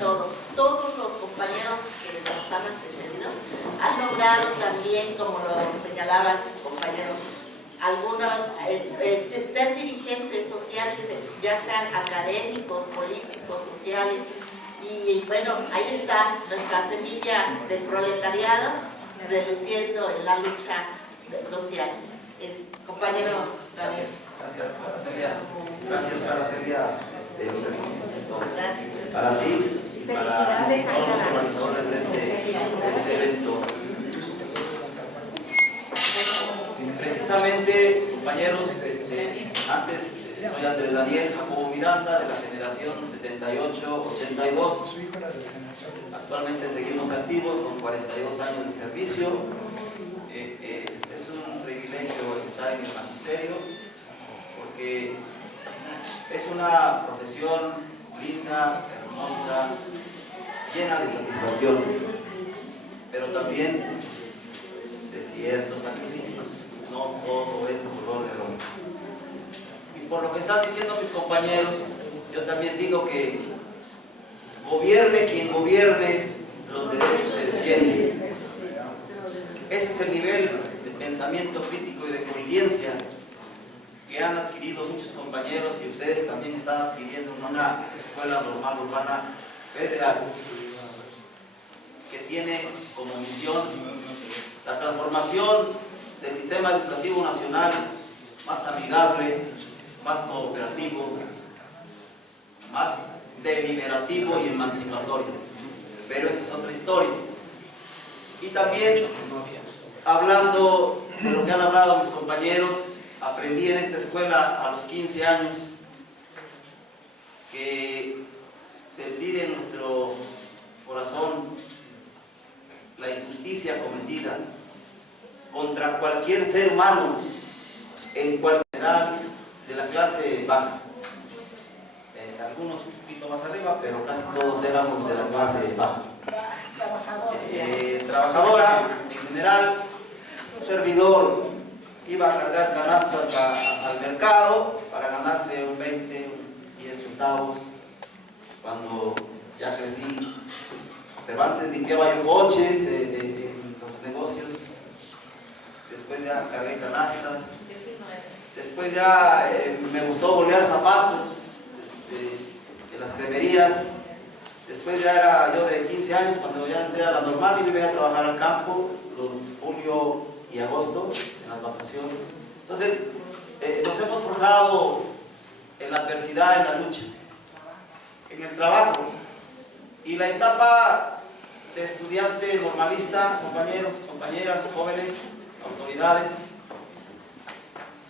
todos los compañeros que nos han antecedido han logrado también, como lo señalaba el compañero, algunos ser dirigentes sociales, ya sean académicos, políticos, sociales, y bueno, ahí está nuestra semilla del proletariado reluciendo en la lucha social. Compañero Daniel. Gracias, Celia. Gracias. Para ti y para todos los organizadores de este evento. Precisamente, compañeros, antes soy Andrés Daniel Jacobo Miranda, de la generación 78-82. Actualmente seguimos activos con 42 años de servicio. Es un privilegio estar en el magisterio porque es una profesión linda, hermosa, llena de satisfacciones, pero también de ciertos sacrificios. No todo es color de rosa. Y por lo que están diciendo mis compañeros, yo también digo que gobierne quien gobierne, los derechos se defienden. Ese es el nivel de pensamiento crítico y de conciencia que han adquirido muchos compañeros y ustedes también están adquiriendo en una escuela normal urbana federal que tiene como misión la transformación del sistema educativo nacional más amigable, más cooperativo, más deliberativo y emancipatorio. Pero esa es otra historia. Y también, hablando de lo que han hablado mis compañeros, aprendí en esta escuela a los 15 años que sentir en nuestro corazón la injusticia cometida contra cualquier ser humano en cualquier edad de la clase baja. Algunos un poquito más arriba, pero casi todos éramos de la clase baja. Trabajadora, en general, un servidor iba a cargar canastas al mercado para ganarse un 20, 10 centavos cuando ya crecí. Pero antes limpiaba yo coches en los negocios. Después ya cargué canastas, después ya me gustó bolear zapatos en las cremerías. Después ya era yo de 15 años cuando ya entré a la normal y iba a trabajar al campo los julio y agosto en las vacaciones. Entonces nos hemos forjado en la adversidad, en la lucha, en el trabajo. Y la etapa de estudiante normalista, compañeros, compañeras, jóvenes, autoridades,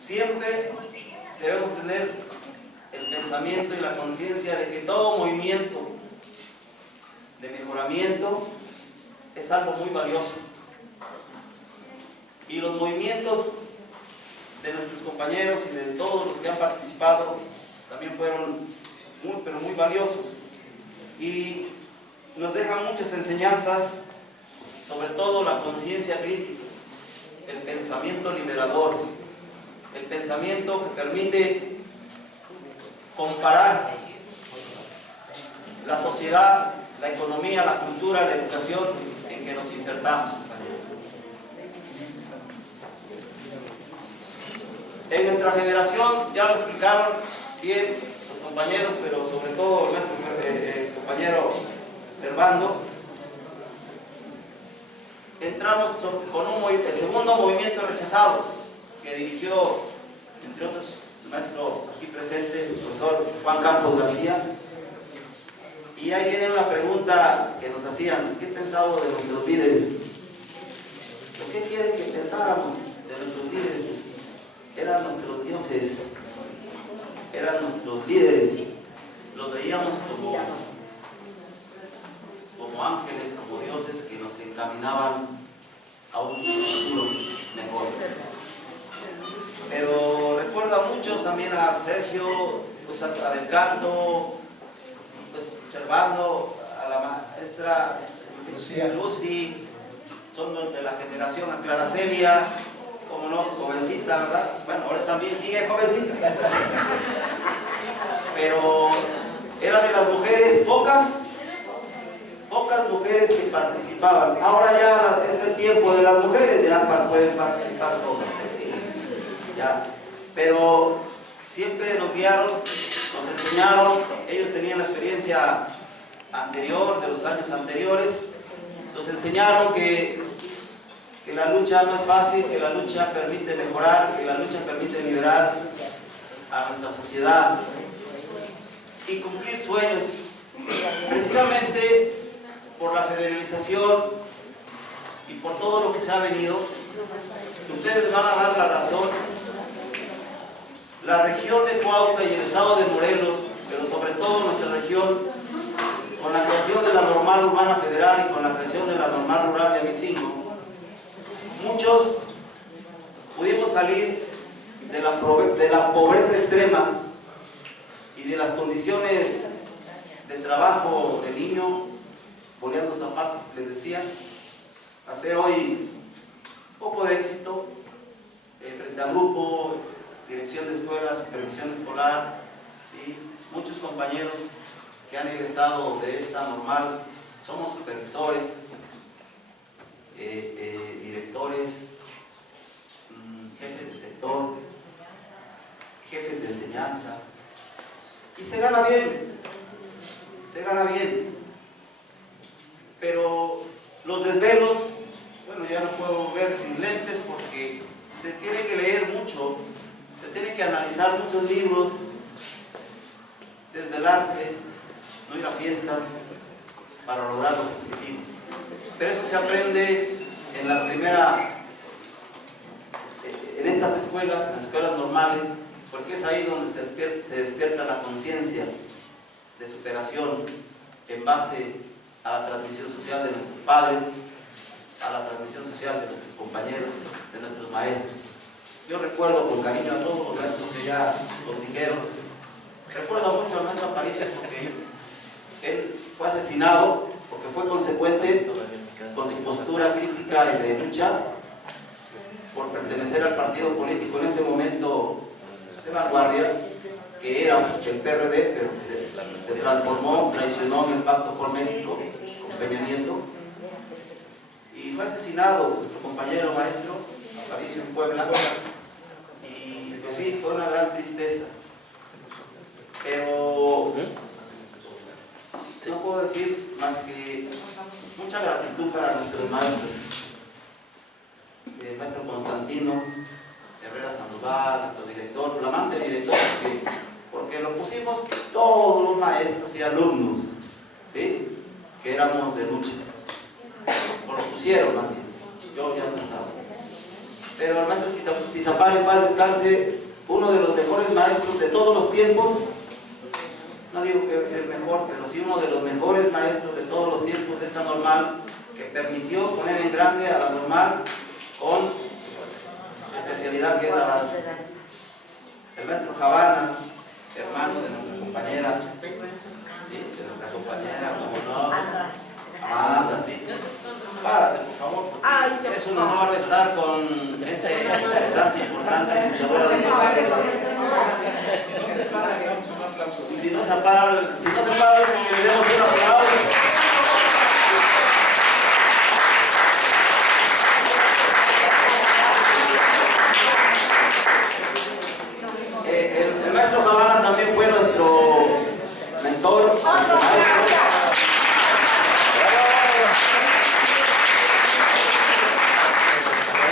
siempre debemos tener el pensamiento y la conciencia de que todo movimiento de mejoramiento es algo muy valioso. Y los movimientos de nuestros compañeros y de todos los que han participado también fueron muy, pero muy valiosos. Y nos dejan muchas enseñanzas, sobre todo la conciencia crítica, el pensamiento liberador, el pensamiento que permite comparar la sociedad, la economía, la cultura, la educación en que nos insertamos, compañeros. En nuestra generación, ya lo explicaron bien los compañeros, pero sobre todo nuestro compañero Servando, entramos con el segundo movimiento de rechazados que dirigió, entre otros, nuestro aquí presente, el profesor Juan Campos García. Y ahí viene una pregunta que nos hacían: ¿qué pensamos de nuestros líderes? ¿Qué quieren que pensáramos de nuestros líderes? Pues, eran nuestros dioses, eran nuestros líderes, los veíamos como ángeles, como dioses que nos encaminaban a un futuro mejor. Pero recuerdo a muchos, también a Sergio, pues a Del Canto, pues Servando, a la maestra Lucy, son los de la generación, a Clara Celia, como no, jovencita, ¿verdad? Bueno, ahora también sigue jovencita. Pero era de las mujeres pocas participaban. Ahora ya es el tiempo de las mujeres, ya pueden participar todas. Ya. Pero siempre nos guiaron, nos enseñaron, ellos tenían la experiencia anterior, de los años anteriores, nos enseñaron que la lucha no es fácil, que la lucha permite mejorar, que la lucha permite liberar a nuestra sociedad y cumplir sueños, precisamente por la federalización y por todo lo que se ha venido. Ustedes van a dar la razón. La región de Cuautla y el estado de Morelos, pero sobre todo nuestra región, con la creación de la normal urbana federal y con la creación de la normal rural de Amilcingo, muchos pudimos salir de la pobreza extrema y de las condiciones de trabajo de niño, boleando zapatos, les decía, hacer hoy poco de éxito frente a grupo, dirección de escuela, supervisión escolar, ¿sí? Muchos compañeros que han egresado de esta normal, somos supervisores, directores, jefes de sector, jefes de enseñanza, y se gana bien, pero los desvelos, bueno, ya no puedo ver sin lentes porque se tiene que leer mucho, se tiene que analizar muchos libros, desvelarse, no ir a fiestas para lograr los objetivos. Pero eso se aprende en estas escuelas, en las escuelas normales, porque es ahí donde se despierta la conciencia de superación en base a la transmisión social de nuestros padres, a la transmisión social de nuestros compañeros, de nuestros maestros. Yo recuerdo con cariño a todos los maestros que ya los dijeron. Recuerdo mucho al maestro Aparicio porque él fue asesinado porque fue consecuente con su postura crítica y de lucha por pertenecer al partido político en ese momento de vanguardia, que era el PRD, pero que se transformó, traicionó en el Pacto por México con Peña Nieto, y fue asesinado nuestro compañero maestro Aparicio en Puebla, y pues sí, fue una gran tristeza, pero no puedo decir más que mucha gratitud para nuestros maestros, el maestro Constantino Herrera Sandoval, nuestro director, flamante director, porque lo pusimos todos los maestros y alumnos, ¿sí?, que éramos de lucha, o lo pusieron más bien, yo ya no estaba. Pero el maestro Tizapán, en paz descanse, uno de los mejores maestros de todos los tiempos, no digo que es el mejor, pero sí uno de los mejores maestros de todos los tiempos de esta normal, que permitió poner en grande a la normal con su especialidad que era la danza. El maestro Javana, hermano de nuestra compañera, ¿sí?, de nuestra compañera, como no, Amanda, sí. Párate, por favor, porque es un honor estar con gente interesante, importante, luchadora de la. Si no se para, dice que le demos un aplauso. El maestro Javana también fue nuestro mentor, nuestro maestro.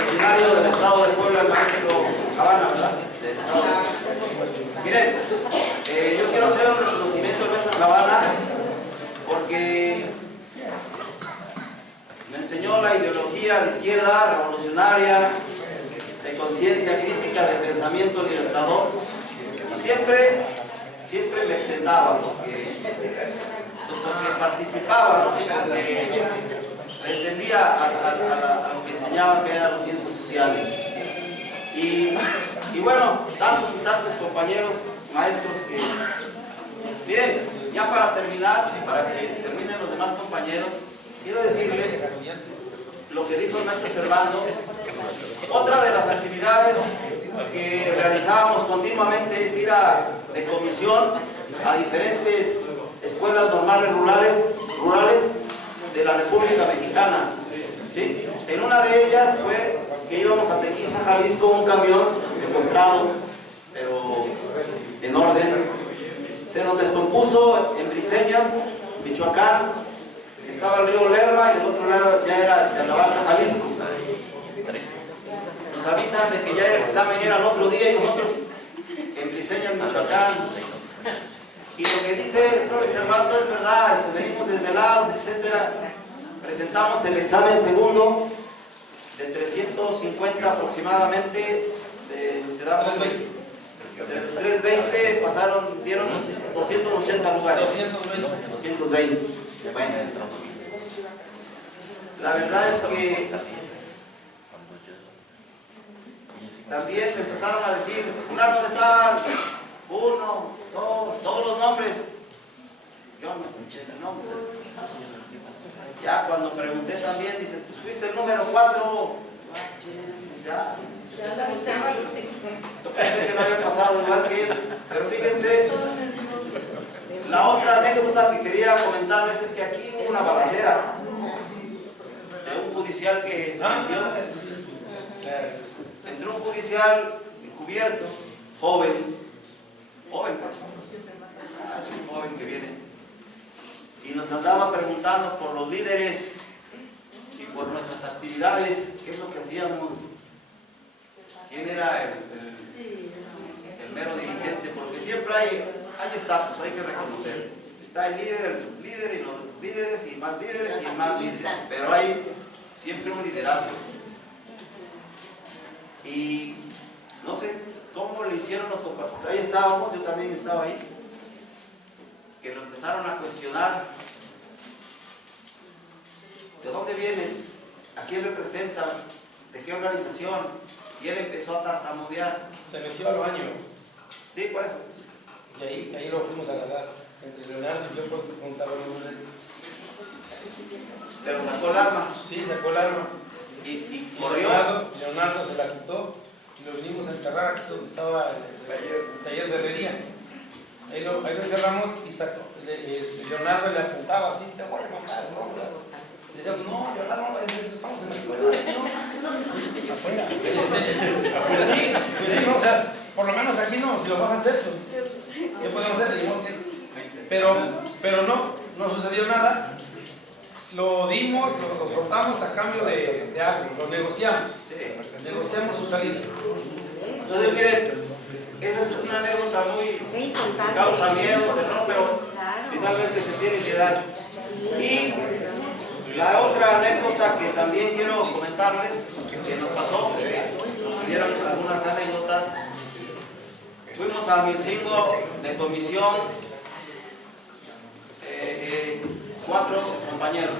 Originario del estado de Puebla, el maestro Javana, ¿verdad? Del estado de Puebla. Miren, yo quiero hacer un reconocimiento al maestro Javana porque me enseñó la ideología de izquierda revolucionaria, de conciencia crítica, de pensamiento libertador, y siempre me exentaba porque participaba, ¿no?, porque le entendía a lo que enseñaba, que eran las ciencias sociales. Y bueno, tantos y tantos compañeros, maestros que... Miren, ya para terminar, para que terminen los demás compañeros, quiero decirles lo que dijo el maestro Servando. Otra de las actividades que realizábamos continuamente es ir de comisión a diferentes escuelas normales rurales de la República Mexicana. ¿Sí? En una de ellas fue que íbamos a Tequisa, Jalisco, un camión encontrado, pero en orden. Se nos descompuso en Briseñas, Michoacán. Estaba el río Lerma y el otro lado ya era de la Barca, Jalisco. Nos avisan de que ya el examen era el otro día y nosotros en Briseñas, Michoacán. Y lo que dice el profesor Servando es verdad, venimos desvelados, etc. Presentamos el examen segundo de 350 aproximadamente, nos quedamos de 320, dieron 280 lugares. 220. Bueno, la verdad es que también me empezaron a decir, fulano de tal, uno, dos, todos los nombres. Yo no escuché el nombre. Ya cuando pregunté también, dice, pues fuiste el número 4. Ya. Yo pensé que no había pasado igual que él. Pero fíjense, la otra anécdota que quería comentarles es que aquí hubo una balacera de un judicial que se metió. Entró un judicial encubierto, joven, es un joven que viene, y nos andaba preguntando por los líderes y por nuestras actividades, qué es lo que hacíamos, quién era el mero dirigente, porque siempre hay estatus, hay que reconocer. Está el líder, el sublíder, y los líderes, y más líderes, y más líderes, pero hay siempre un liderazgo. Y no sé cómo le hicieron los compañeros, ahí estábamos, yo también estaba ahí, que lo empezaron a cuestionar. ¿De dónde vienes? ¿A quién representas? ¿De qué organización? Y él empezó a tartamudear. Se metió al baño. Sí, por eso. Y ahí lo fuimos a agarrar. Entre Leonardo y yo, pues te contaba el nombre. Pero sacó el arma. Sí, sacó el arma. Y corrió. Leonardo se la quitó y lo vinimos a encerrar aquí donde estaba el taller de herrería. Ahí lo encerramos y sacó. Leonardo le apuntaba así, te voy a matar, ¿no? Le decíamos, no, Leonardo, estamos en la escuela, ¿no? Afuera. Pues sí, no, o sea, por lo menos aquí no, si lo vas a hacer, pues, ¿qué podemos hacer? Pero no sucedió nada. Lo dimos, lo soltamos a cambio de algo, lo negociamos. Negociamos su salida. Entonces, miren, esa es una anécdota muy causa miedo, terror, pero finalmente se tiene que dar. Y la otra anécdota que también quiero comentarles, que nos pasó, nos dieron algunas anécdotas. Fuimos a Milcingo de comisión, 4 compañeros.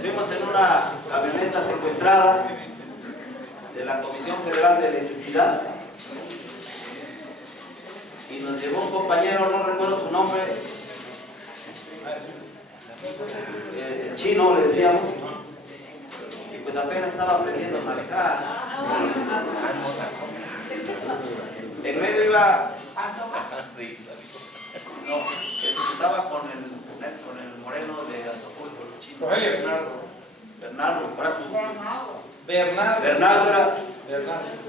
Fuimos en una camioneta secuestrada de la Comisión Federal de Electricidad y nos llevó un compañero, no recuerdo su nombre, el chino le decíamos, y pues apenas estaba aprendiendo a manejar. En medio iba, no, estaba con el moreno de Acapulco, el chino, Bernardo, Bernardo era,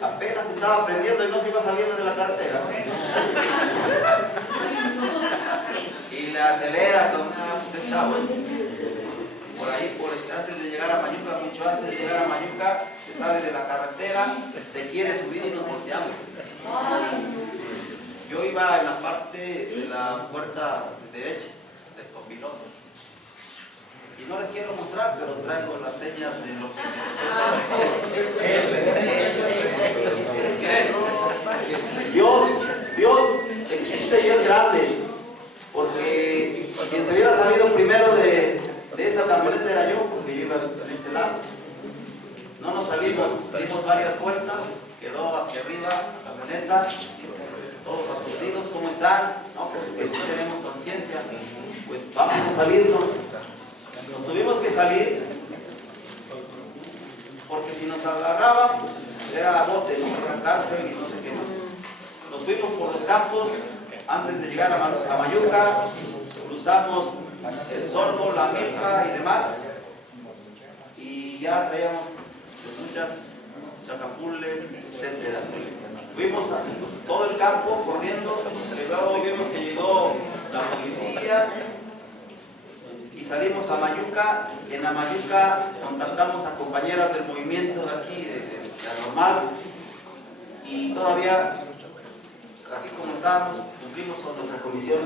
apenas estaba aprendiendo y no se iba saliendo de la carretera. Y le acelera con pues es chavo. Por ahí, antes de llegar a Mayuca, mucho antes de llegar a Mayuca, se sale de la carretera, se quiere subir y nos volteamos. Yo iba en la parte de la puerta derecha del copiloto. Y no les quiero mostrar, pero traigo las señas de lo que Dios existe y es grande, porque quien se hubiera salido primero de esa camioneta era yo, porque yo iba de ese lado. No nos salimos, dimos varias vueltas, quedó hacia arriba la camioneta, todos aturdidos, ¿cómo están? No, pues que no tenemos conciencia, pues vamos a salirnos. Nos tuvimos que salir porque si nos agarraban pues era bote, ¿no? Cárcel y no sé qué más. Nos fuimos por los campos antes de llegar a Mayuca, cruzamos el sorgo, la milpa y demás. Y ya traíamos muchas chacapules, etc. Fuimos a todo el campo corriendo, y luego vimos que llegó la policía y salimos a Mayuca. Y en Amayuca contactamos a compañeras del movimiento de aquí, de Anormal, y todavía, así como estábamos, cumplimos con nuestra comisión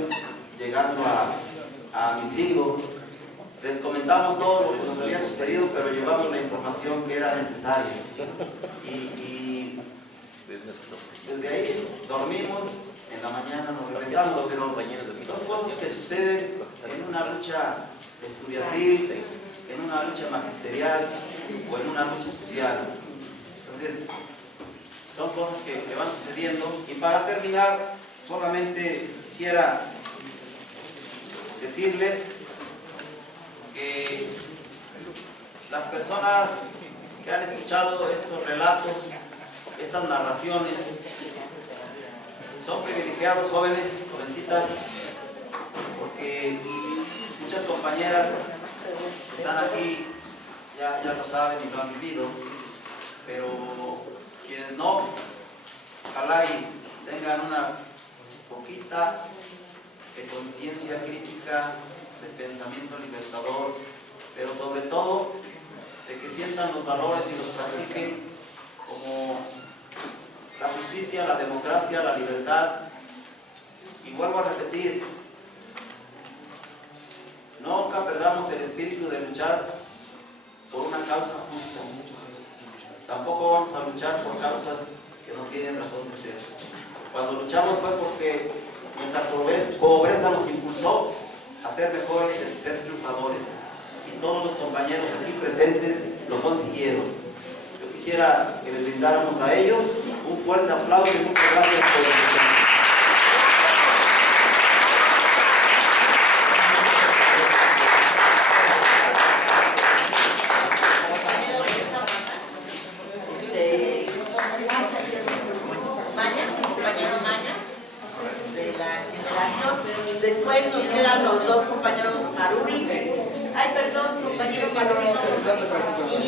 llegando a Mincingo. Les comentamos todo lo que nos había sucedido, pero llevamos la información que era necesaria. Y desde ahí dormimos, en la mañana nos regresamos, pero son cosas que suceden en una lucha estudiantil, en una lucha magisterial o en una lucha social. Entonces, son cosas que van sucediendo. Y para terminar, solamente quisiera decirles que las personas que han escuchado estos relatos, estas narraciones, son privilegiados, jóvenes, jovencitas, porque muchas compañeras que están aquí ya lo saben y lo han vivido, pero quienes no, ojalá y tengan una poquita de conciencia crítica, de pensamiento libertador, pero sobre todo de que sientan los valores y los practiquen, como la justicia, la democracia, la libertad. Y vuelvo a repetir, nunca perdamos el espíritu de luchar por una causa justa. Tampoco vamos a luchar por causas que no tienen razón de ser. Cuando luchamos fue porque nuestra pobreza nos impulsó a ser mejores, a ser triunfadores. Y todos los compañeros aquí presentes lo consiguieron. Yo quisiera que les brindáramos a ellos un fuerte aplauso y muchas gracias por el tiempo. Después nos quedan los dos compañeros Maruri, compañero Maruri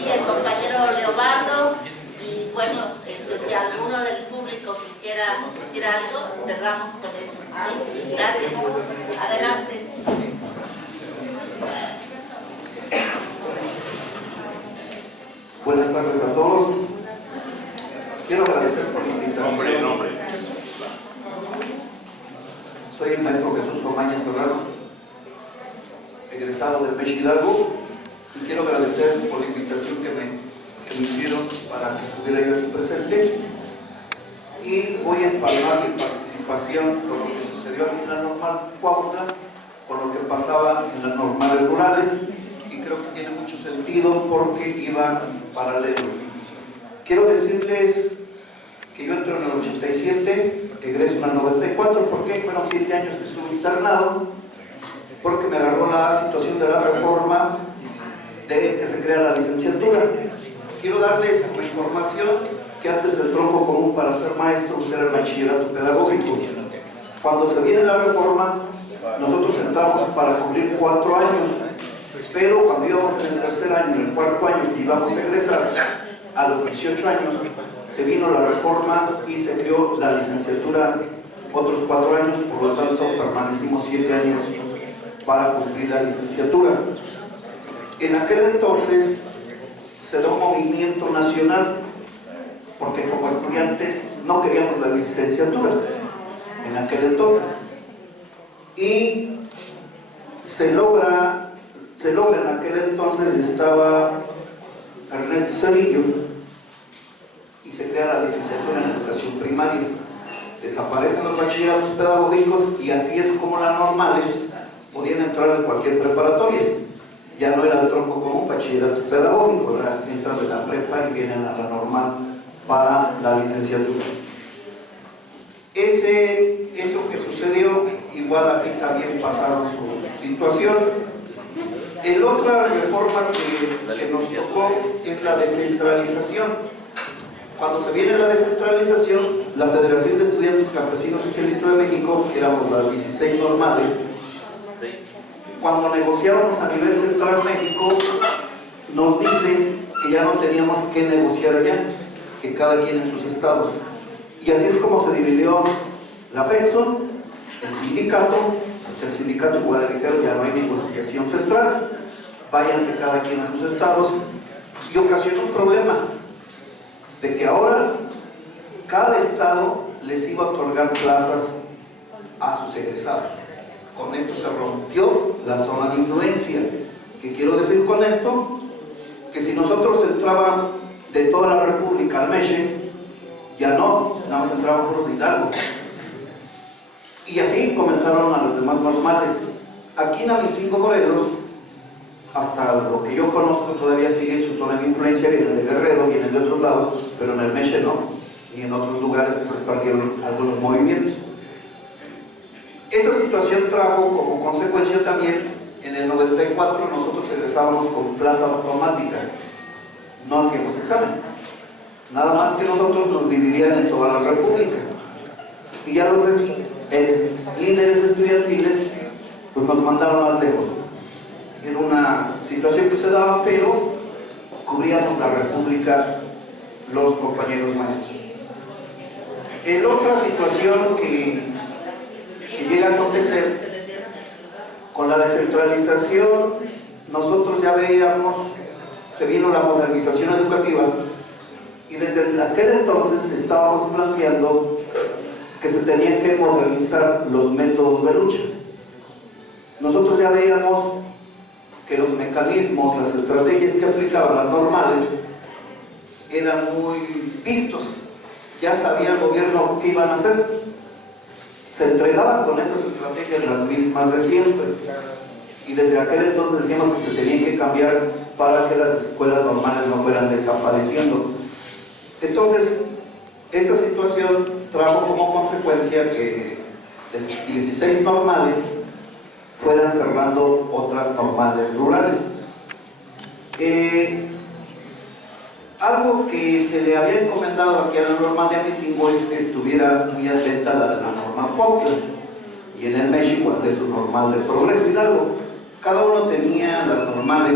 y el compañero Leobardo. Y bueno, si alguno del público quisiera decir algo, cerramos con eso. ¿Sí? Gracias. Adelante. Buenas tardes a todos. Quiero agradecer por la invitación. Soy el maestro Jesús Omaña Serrano, egresado del MESH Hidalgo, y quiero agradecer por la invitación que me hicieron para que estuviera yo aquí presente. Y voy a empalmar mi participación con lo que sucedió aquí en la Normal Cuautla, con lo que pasaba en las normales rurales, y creo que tiene mucho sentido porque iba paralelo. Quiero decirles que yo entro en el 87, egreso en el 94, ¿por qué? Fueron 7 años que estuve internado, porque me agarró la situación de la reforma de que se crea la licenciatura. Quiero darles la información que antes el tronco común para ser maestro era el bachillerato pedagógico. Cuando se viene la reforma, nosotros entramos para cubrir 4 años, pero cuando íbamos en el tercer año, en el cuarto año que íbamos a egresar, a los 18 años, se vino la reforma y se creó la licenciatura otros 4 años, por lo tanto permanecimos 7 años para cumplir la licenciatura. En aquel entonces se da un movimiento nacional, porque como estudiantes no queríamos la licenciatura en aquel entonces, y se logra en aquel entonces, estaba Ernesto Cedillo, y se crea la licenciatura en educación primaria. Desaparecen los bachilleratos pedagógicos y así es como las normales podían entrar en cualquier preparatoria. Ya no era el tronco común, bachillerato pedagógico, entran de la prepa y vienen a la normal para la licenciatura. Eso que sucedió, igual aquí también pasaron su situación. La otra reforma que nos tocó es la descentralización. Cuando se viene la descentralización, la Federación de Estudiantes Campesinos Socialistas de México, éramos las 16 normales, cuando negociábamos a nivel central México, nos dicen que ya no teníamos que negociar allá, que cada quien en sus estados. Y así es como se dividió la FEXO, el sindicato igual le dijeron ya no hay negociación central, váyanse cada quien a sus estados, y ocasionó un problema de que ahora cada estado les iba a otorgar plazas a sus egresados. Con esto se rompió la zona de influencia. ¿Qué quiero decir con esto? Que si nosotros entrábamos de toda la República al MESHE, ya no, nada más entraban puros de Hidalgo. Y así comenzaron a las demás normales. Aquí en Amilcingo, Morelos, hasta lo que yo conozco, todavía sigue su zona de influencia, vienen de Guerrero, vienen de otros lados, pero en el MESHE no, y en otros lugares que se perdieron algunos movimientos. Esa situación trajo como consecuencia también, en el 94 nosotros egresábamos con plaza automática, no hacíamos examen, nada más que nosotros nos dividían en toda la República, y ya los líderes estudiantiles pues nos mandaron más lejos. Era una situación que se daba, pero cubríamos la República los compañeros maestros. En otra situación que llega a acontecer, con la descentralización, nosotros ya veíamos, se vino la modernización educativa, y desde aquel entonces estábamos planteando que se tenían que modernizar los métodos de lucha. Nosotros ya veíamos que los mecanismos, las estrategias que aplicaban las normales eran muy vistos, ya sabía el gobierno qué iban a hacer, se entregaban con esas estrategias las mismas de siempre, y desde aquel entonces decíamos que se tenían que cambiar para que las escuelas normales no fueran desapareciendo. Entonces, esta situación trajo como consecuencia que 16 normales fueran cerrando otras normales rurales. Algo que se le había encomendado aquí a la normal de Amilcingo es que estuviera muy atenta a la de la normal Cuautla, y en el MESHE igual de su normal de Progreso Hidalgo. Cada uno tenía las normales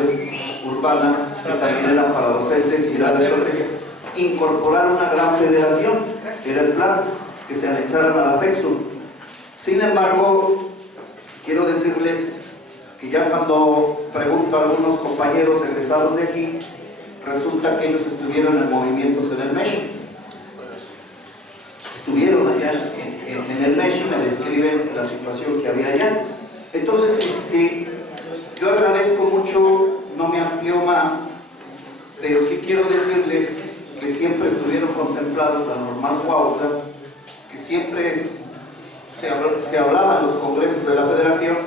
urbanas que también eran para docentes, y la estrategia incorporar una gran federación, que era el plan, que se anexaran a la FEXO. Sin embargo, quiero decirles que ya cuando pregunto a algunos compañeros egresados de aquí, resulta que ellos estuvieron en movimientos en el MESHE. Estuvieron allá en el MESHE, me describen la situación que había allá. Entonces, yo agradezco mucho, no me amplío más, pero sí quiero decirles que siempre estuvieron contemplados la normal Cuautla, que siempre se hablaba en los congresos de la federación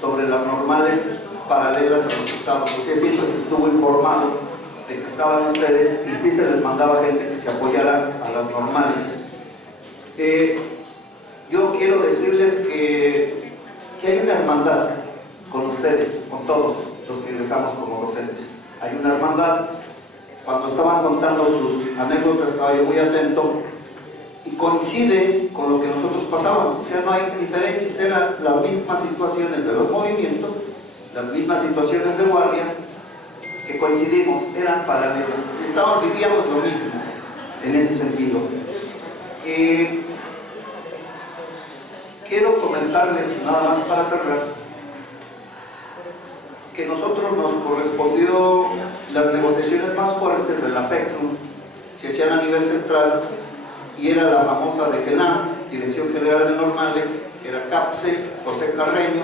sobre las normales paralelas a los estados. O sea, siempre se estuvo informado de que estaban ustedes, y sí se les mandaba gente que se apoyara a las normales. Yo quiero decirles que hay una hermandad con ustedes, con todos los que ingresamos como docentes. Hay una hermandad. Cuando estaban contando sus anécdotas estaba yo muy atento, y coincide con lo que nosotros pasábamos. O sea, no hay diferencias, eran las mismas situaciones de los movimientos, las mismas situaciones de guardias, que coincidimos, eran paralelas, vivíamos lo mismo en ese sentido. Quiero comentarles, nada más para cerrar, que nosotros nos correspondió las negociaciones más fuertes de la FEXO, se hacían a nivel central, y era la famosa de GENAM, Dirección General de Normales, que era CAPSE, José Carreño,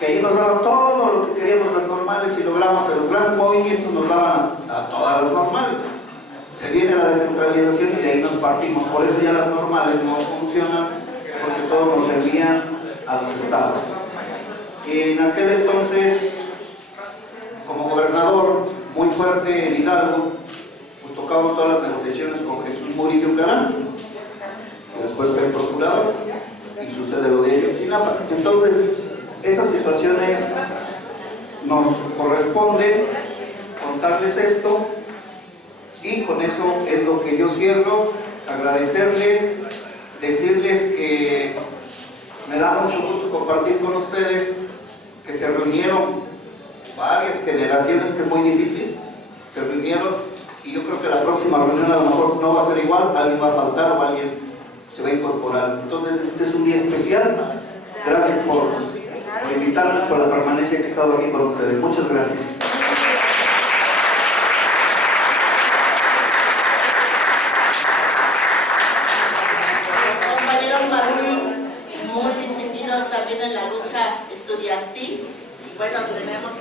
que ahí nos daban todo lo que queríamos las normales, y logramos en los grandes movimientos, nos daban a todas las normales. Se viene la descentralización y de ahí nos partimos, por eso ya las normales no funcionan, porque todos nos envían a los estados. Y en aquel entonces, como gobernador muy fuerte en Hidalgo, pues tocamos todas las negociaciones con Jesús Murillo Carán, que después fue procurador, y sucede lo de Ayotzinapa. Entonces, esas situaciones nos corresponde contarles esto, y con eso es lo que yo cierro. Agradecerles, decirles que me da mucho gusto compartir con ustedes, que se reunieron varias generaciones, que es muy difícil, se reunieron, y yo creo que la próxima reunión a lo mejor no va a ser igual, alguien va a faltar o alguien se va a incorporar. Entonces este es un día especial. Gracias por invitarme, por la permanencia que he estado aquí con ustedes. Muchas gracias. Los compañeros Maruri, muy distinguidos también en la lucha estudiantil. Y bueno, tenemos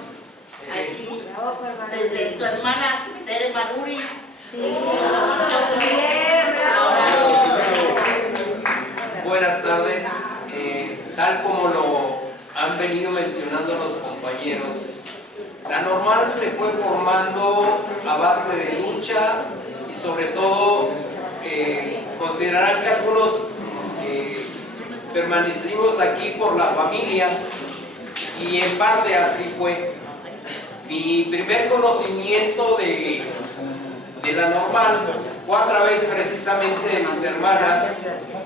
aquí desde su hermana Tere Maruri. Buenas tardes. Tal como lo han venido mencionando los compañeros, la Normal se fue formando a base de lucha y sobre todo considerarán que algunos permanecimos aquí por la familia, y en parte así fue. Mi primer conocimiento de la Normal fue a través precisamente de mis hermanas.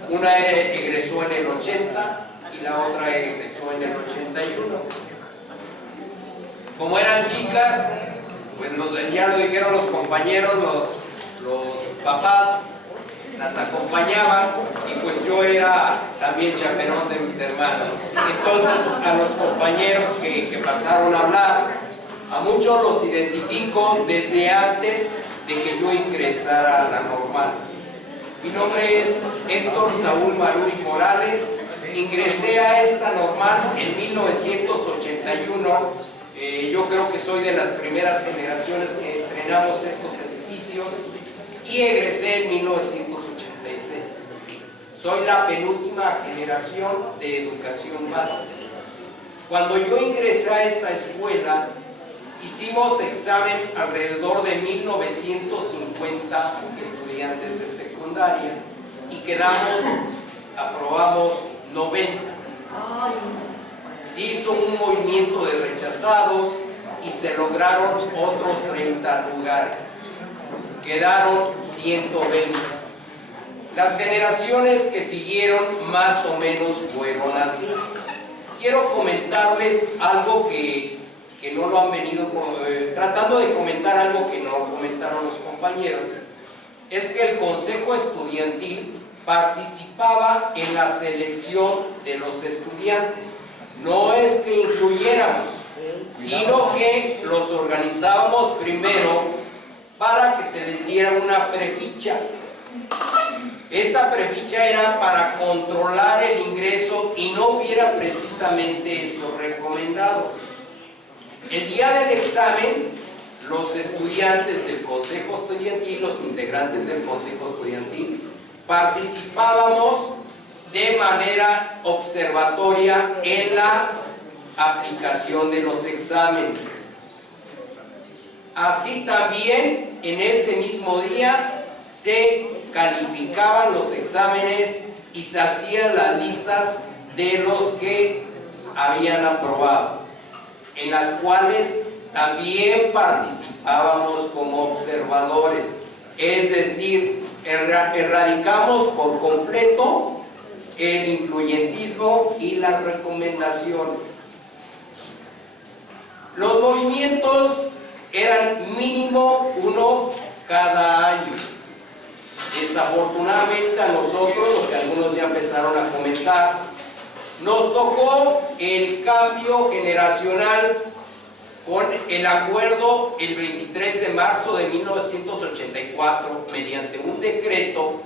Una egresó en el 80 y la otra egresó en el 81. Como eran chicas, pues ya lo dijeron los compañeros, los papás las acompañaban, y pues yo era también chaperón de mis hermanas. Entonces a los compañeros que pasaron a hablar, a muchos los identifico desde antes de que yo ingresara a la Normal. Mi nombre es Héctor Saúl Maruri Morales. Ingresé a esta Normal en 1981. Yo creo que soy de las primeras generaciones que estrenamos estos edificios, y egresé en 1986. Soy la penúltima generación de educación básica. Cuando yo ingresé a esta escuela, hicimos examen alrededor de 1950 estudiantes de secundaria y aprobamos 90. Se hizo un movimiento de rechazados y se lograron otros 30 lugares. Quedaron 120. Las generaciones que siguieron más o menos fueron así. Quiero comentarles algo que no lo han venido tratando de comentar, algo que no comentaron los compañeros. Es que el Consejo Estudiantil participaba en la selección de los estudiantes. No es que incluyéramos, sino que los organizábamos primero para que se les diera una preficha. Esta preficha era para controlar el ingreso y no hubiera precisamente esos recomendados. El día del examen, los estudiantes del Consejo Estudiantil, los integrantes del Consejo Estudiantil, participábamos de manera observatoria en la aplicación de los exámenes. Así también, en ese mismo día, se calificaban los exámenes y se hacían las listas de los que habían aprobado, en las cuales también participábamos como observadores. Es decir, erradicamos por completo el influyentismo y las recomendaciones. Los movimientos eran mínimo uno cada año. Desafortunadamente a nosotros, lo que algunos ya empezaron a comentar, nos tocó el cambio generacional con el acuerdo el 23 de marzo de 1984, mediante un decreto,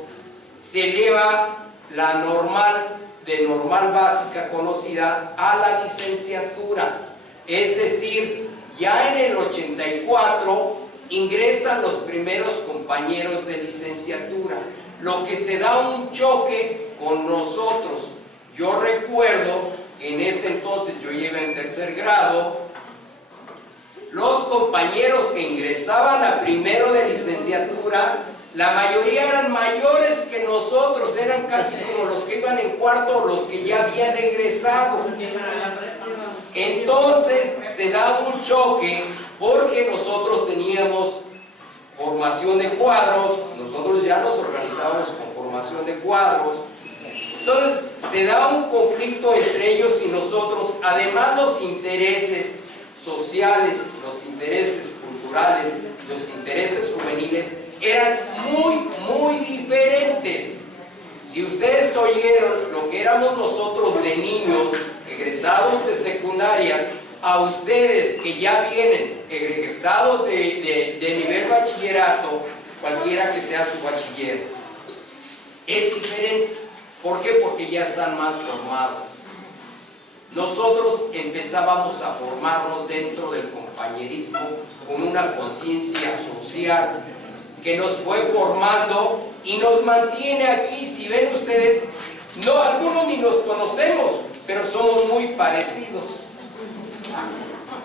se eleva la normal de normal básica conocida a la licenciatura. Es decir, ya en el 84 ingresan los primeros compañeros de licenciatura, lo que se da un choque con nosotros. Yo recuerdo que en ese entonces yo iba en tercer grado. Los compañeros que ingresaban a primero de licenciatura, la mayoría eran mayores que nosotros, eran casi como los que iban en cuarto o los que ya habían egresado. Entonces se da un choque porque nosotros teníamos formación de cuadros, nosotros ya nos organizábamos con formación de cuadros, Entonces se da un conflicto entre ellos y nosotros. Además, los intereses sociales, los intereses culturales, los intereses juveniles eran muy diferentes. Si ustedes oyeron lo que éramos nosotros de niños egresados de secundarias, a ustedes que ya vienen egresados de nivel bachillerato, cualquiera que sea su bachiller, es diferente. ¿Por qué? Porque ya están más formados. Nosotros empezábamos a formarnos dentro del compañerismo con una conciencia social que nos fue formando y nos mantiene aquí. Si ven ustedes, no, algunos ni nos conocemos, pero somos muy parecidos.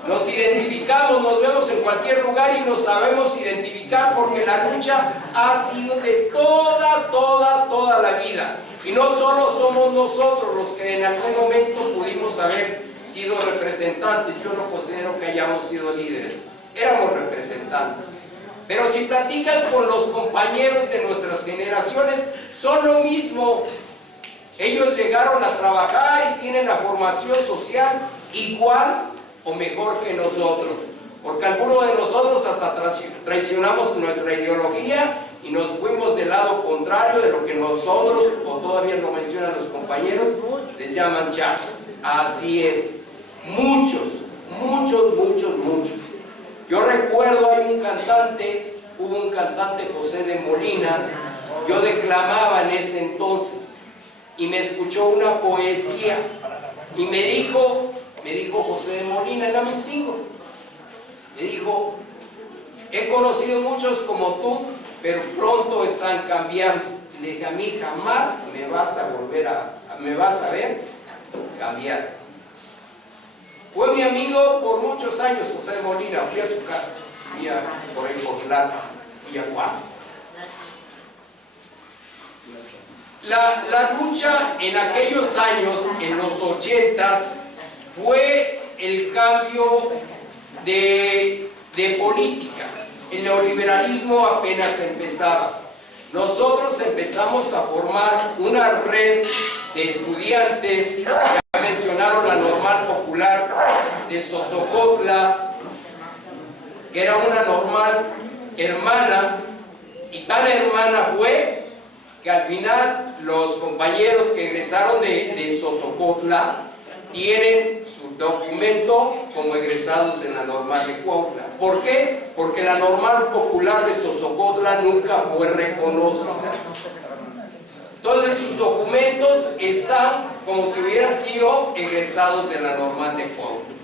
Nos identificamos, nos vemos en cualquier lugar y nos sabemos identificar porque la lucha ha sido de toda la vida. Y no solo somos nosotros los que en algún momento pudimos haber sido representantes. Yo no considero que hayamos sido líderes, éramos representantes. Pero si platican con los compañeros de nuestras generaciones, son lo mismo. Ellos llegaron a trabajar y tienen la formación social igual o mejor que nosotros, porque algunos de nosotros hasta traicionamos nuestra ideología y nos fuimos del lado contrario de lo que nosotros, o todavía lo mencionan los compañeros, les llaman chato. Así es, muchos. Yo recuerdo, hubo un cantante, José de Molina. Yo declamaba en ese entonces y me escuchó una poesía y me dijo José de Molina en Amencingo, me dijo: he conocido muchos como tú, pero pronto están cambiando. Le dije: a mí jamás me vas a ver cambiar. Fue mi amigo por muchos años, José de Molina. Fui a su casa, por ahí por Plata, Villajuana. La lucha en aquellos años, en los 80s, fue el cambio de política. El neoliberalismo apenas empezaba. Nosotros empezamos a formar una red de estudiantes. Ya mencionaron la Normal Popular de Sosocotla, que era una normal hermana, y tan hermana fue que al final los compañeros que egresaron de Sosocotla tienen su documento como egresados en la Normal de Cuautla. ¿Por qué? Porque la Normal Popular de Sosocotla nunca fue reconocida. Entonces sus documentos están como si hubieran sido egresados de la Normal de Cuautla.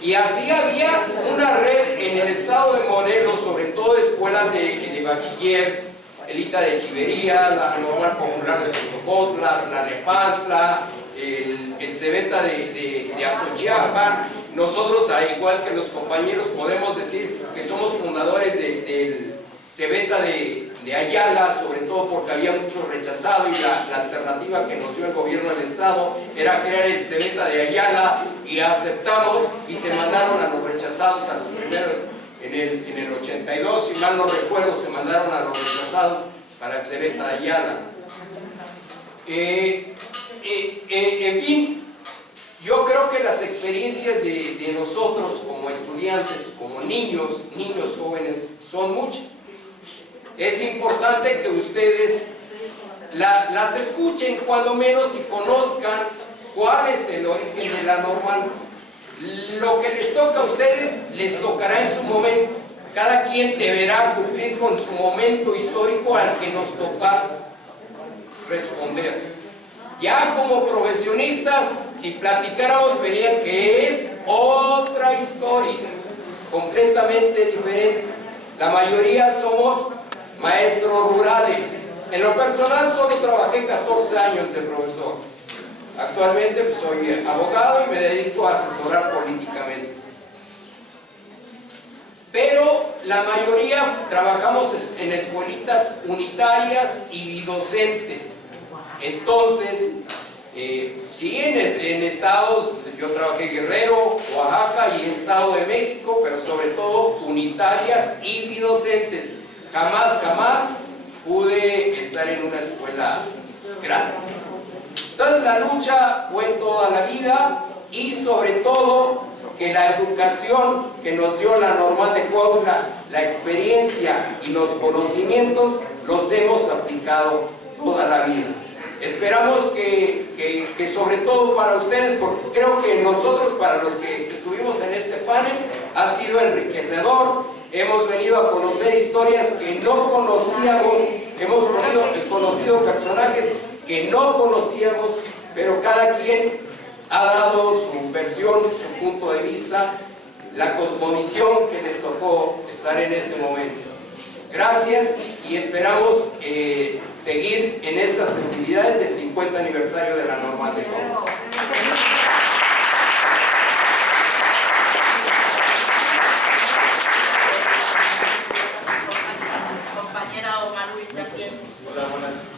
Y así había una red en el estado de Morelos, sobre todo escuelas de bachiller, Elita de Chivería, la Normal Popular de Sosocotla, la Nepantla, el Cebeta de Azochiapan. Nosotros, al igual que los compañeros, podemos decir que somos fundadores del Cebeta de Ayala, sobre todo porque había mucho rechazado y la alternativa que nos dio el gobierno del estado era crear el Cebeta de Ayala, y aceptamos y se mandaron a los rechazados, a los primeros en el 82, si mal no recuerdo, se mandaron a los rechazados para el Cebeta de Ayala. En fin, yo creo que las experiencias de nosotros como estudiantes, como niños jóvenes, son muchas. Es importante que ustedes las escuchen, cuando menos, y conozcan cuál es el origen de la normal. Lo que les toca a ustedes, les tocará en su momento. Cada quien deberá cumplir con su momento histórico al que nos toca responder. Ya como profesionistas, si platicáramos, verían que es otra historia, completamente diferente. La mayoría somos maestros rurales. En lo personal solo trabajé 14 años de profesor. Actualmente pues, soy abogado y me dedico a asesorar políticamente. Pero la mayoría trabajamos en escuelitas unitarias y bidocentes. Entonces, sí, en estados, yo trabajé en Guerrero, Oaxaca y Estado de México, pero sobre todo unitarias y bidocentes. Jamás pude estar en una escuela grande. Entonces la lucha fue toda la vida y sobre todo que la educación que nos dio la Normal de Cuautla, la experiencia y los conocimientos los hemos aplicado toda la vida. Esperamos que sobre todo para ustedes, porque creo que nosotros, para los que estuvimos en este panel, ha sido enriquecedor. Hemos venido a conocer historias que no conocíamos, hemos conocido personajes que no conocíamos, pero cada quien ha dado su versión, su punto de vista, la cosmovisión que les tocó estar en ese momento. Gracias y esperamos seguir en estas festividades del 50 aniversario de la Normal de Cuautla. Hola,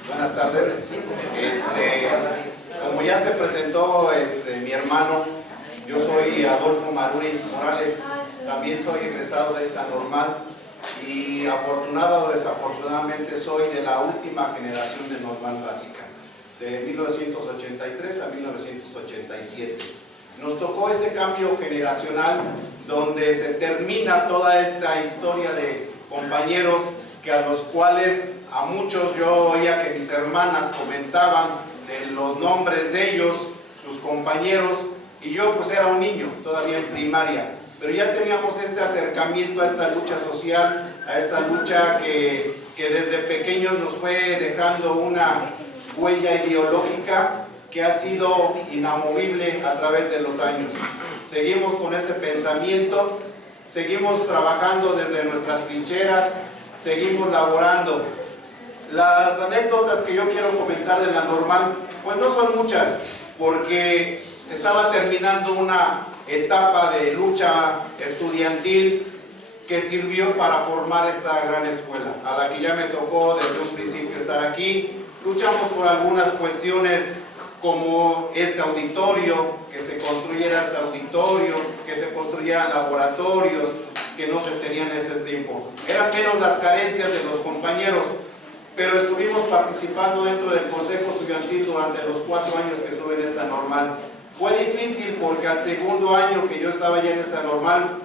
buenas tardes. Como ya se presentó mi hermano, yo soy Adolfo Maruri Morales, también soy egresado de esta normal y afortunado o desafortunadamente soy de la última generación de normal básica, de 1983 a 1987. Nos tocó ese cambio generacional donde se termina toda esta historia de compañeros que a los cuales a muchos yo oía que mis hermanas comentaban de los nombres de ellos, sus compañeros, y yo pues era un niño todavía en primaria, pero ya teníamos este acercamiento a esta lucha social, a esta lucha que desde pequeños nos fue dejando una huella ideológica que ha sido inamovible a través de los años. Seguimos con ese pensamiento, seguimos trabajando desde nuestras trincheras, seguimos laborando. Las anécdotas que yo quiero comentar de la normal, pues no son muchas, porque estaba terminando una etapa de lucha estudiantil que sirvió para formar esta gran escuela, a la que ya me tocó desde un principio estar aquí. Luchamos por algunas cuestiones como este auditorio, que se construyera este auditorio, que se construyeran laboratorios, que no se tenían en ese tiempo. Eran menos las carencias de los compañeros, pero estuvimos participando dentro del Consejo Estudiantil durante los 4 años que estuve en esta normal. Fue difícil porque al segundo año que yo estaba ya en esta normal,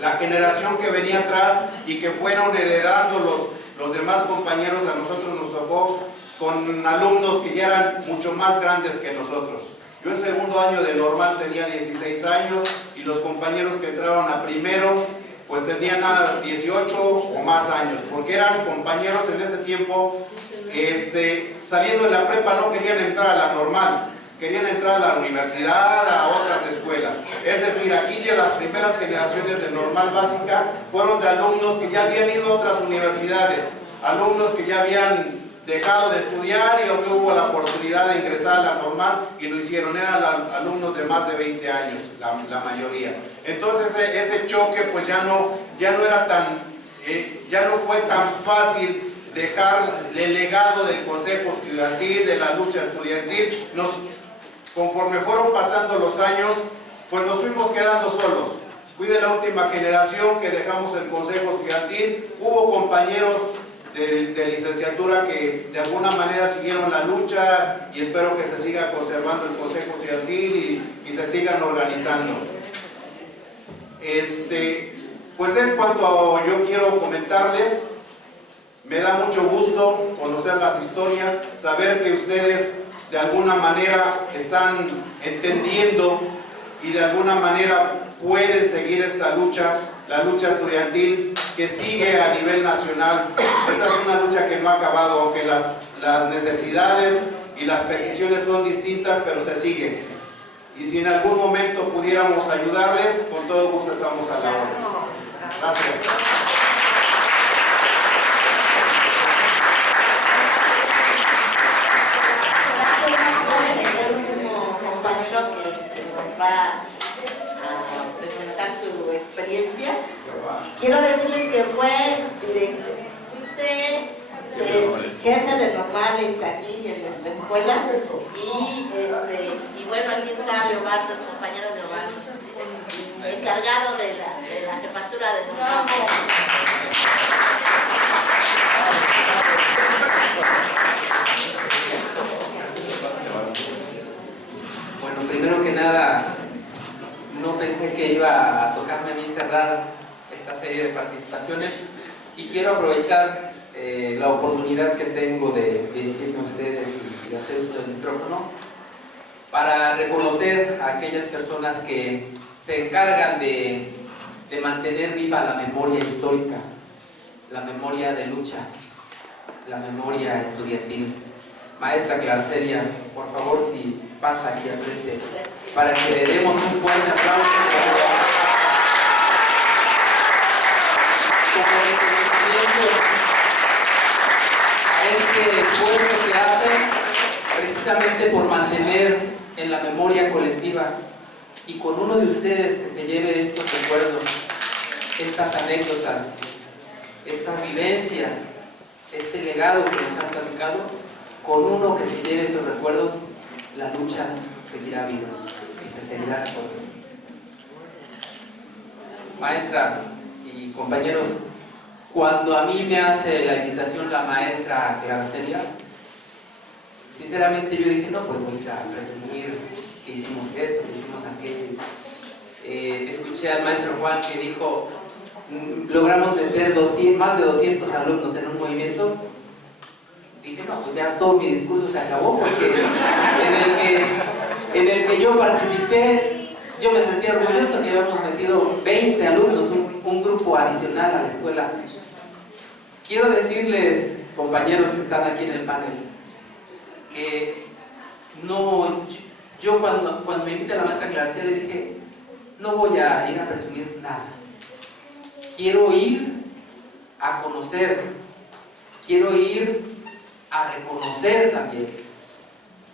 la generación que venía atrás y que fueron heredando los demás compañeros, a nosotros nos tocó con alumnos que ya eran mucho más grandes que nosotros. Yo en segundo año de normal tenía 16 años y los compañeros que entraron a primero pues tenían 18 o más años, porque eran compañeros en ese tiempo, saliendo de la prepa no querían entrar a la normal, querían entrar a la universidad, a otras escuelas. Es decir, aquí ya las primeras generaciones de normal básica fueron de alumnos que ya habían ido a otras universidades, alumnos que ya habían dejado de estudiar y obtuvo la oportunidad de ingresar a la normal y lo hicieron. Eran alumnos de más de 20 años, la mayoría. Entonces ese choque pues ya no era tan, ya no fue tan fácil dejar el legado del Consejo Estudiantil, de la lucha estudiantil. Conforme fueron pasando los años, pues nos fuimos quedando solos. Fui de la última generación que dejamos el Consejo Estudiantil. Hubo compañeros de licenciatura que de alguna manera siguieron la lucha y espero que se siga conservando el Consejo Estudiantil y se sigan organizando. Pues es cuanto yo quiero comentarles. Me da mucho gusto conocer las historias, saber que ustedes de alguna manera están entendiendo y de alguna manera pueden seguir esta lucha, la lucha estudiantil que sigue a nivel nacional. Esta es una lucha que no ha acabado, aunque las necesidades y las peticiones son distintas, pero se sigue. Y si en algún momento pudiéramos ayudarles, con todo gusto estamos a la orden. Gracias. El último compañero que nos va a presentar su experiencia. Quiero decirles que fuiste el jefe de normales aquí en nuestra escuela y bueno, aquí está Leobardo, el compañero Leobardo, encargado de la jefatura de normales. esta serie de participaciones y quiero aprovechar la oportunidad que tengo de dirigirme a ustedes y de hacer uso del micrófono para reconocer a aquellas personas que se encargan de mantener viva la memoria histórica, la memoria de lucha, la memoria estudiantil. Maestra Clarcelia, por favor, si pasa aquí al frente, para que le demos un fuerte aplauso como reconocimiento a este esfuerzo que hacen precisamente por mantener en la memoria colectiva y con uno de ustedes que se lleve estos recuerdos, estas anécdotas, estas vivencias, este legado que nos han platicado. Con uno que se lleve esos recuerdos, la lucha seguirá viva y se seguirá recordando. Maestra y compañeros, cuando a mí me hace la invitación la maestra Clarcelia, sinceramente yo dije, no, pues voy a presumir que hicimos esto, que hicimos aquello. Escuché al maestro Juan que dijo, logramos meter más de 200 alumnos en un movimiento. Dije, no, pues ya todo mi discurso se acabó, porque en el que yo participé, yo me sentía orgulloso que habíamos metido 20 alumnos, un grupo adicional a la escuela. Quiero decirles, compañeros que están aquí en el panel, que no, yo cuando me invité a la maestra Clarcelia le dije, no voy a ir a presumir nada. Quiero ir a conocer, quiero ir a reconocer también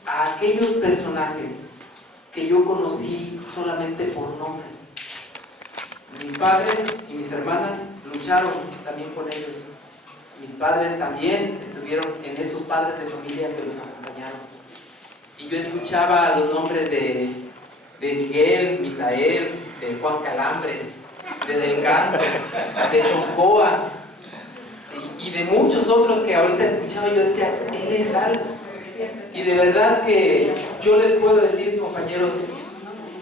a aquellos personajes que yo conocí solamente por nombre. Mis padres y mis hermanas lucharon también con ellos. Mis padres también estuvieron en esos padres de familia que los acompañaron. Y yo escuchaba los nombres de Miguel, Misael, de Juan Calambres, de Del Canto, de Choncoa, y de muchos otros que ahorita escuchaba. Yo decía, él es tal. Y de verdad que yo les puedo decir, compañeros,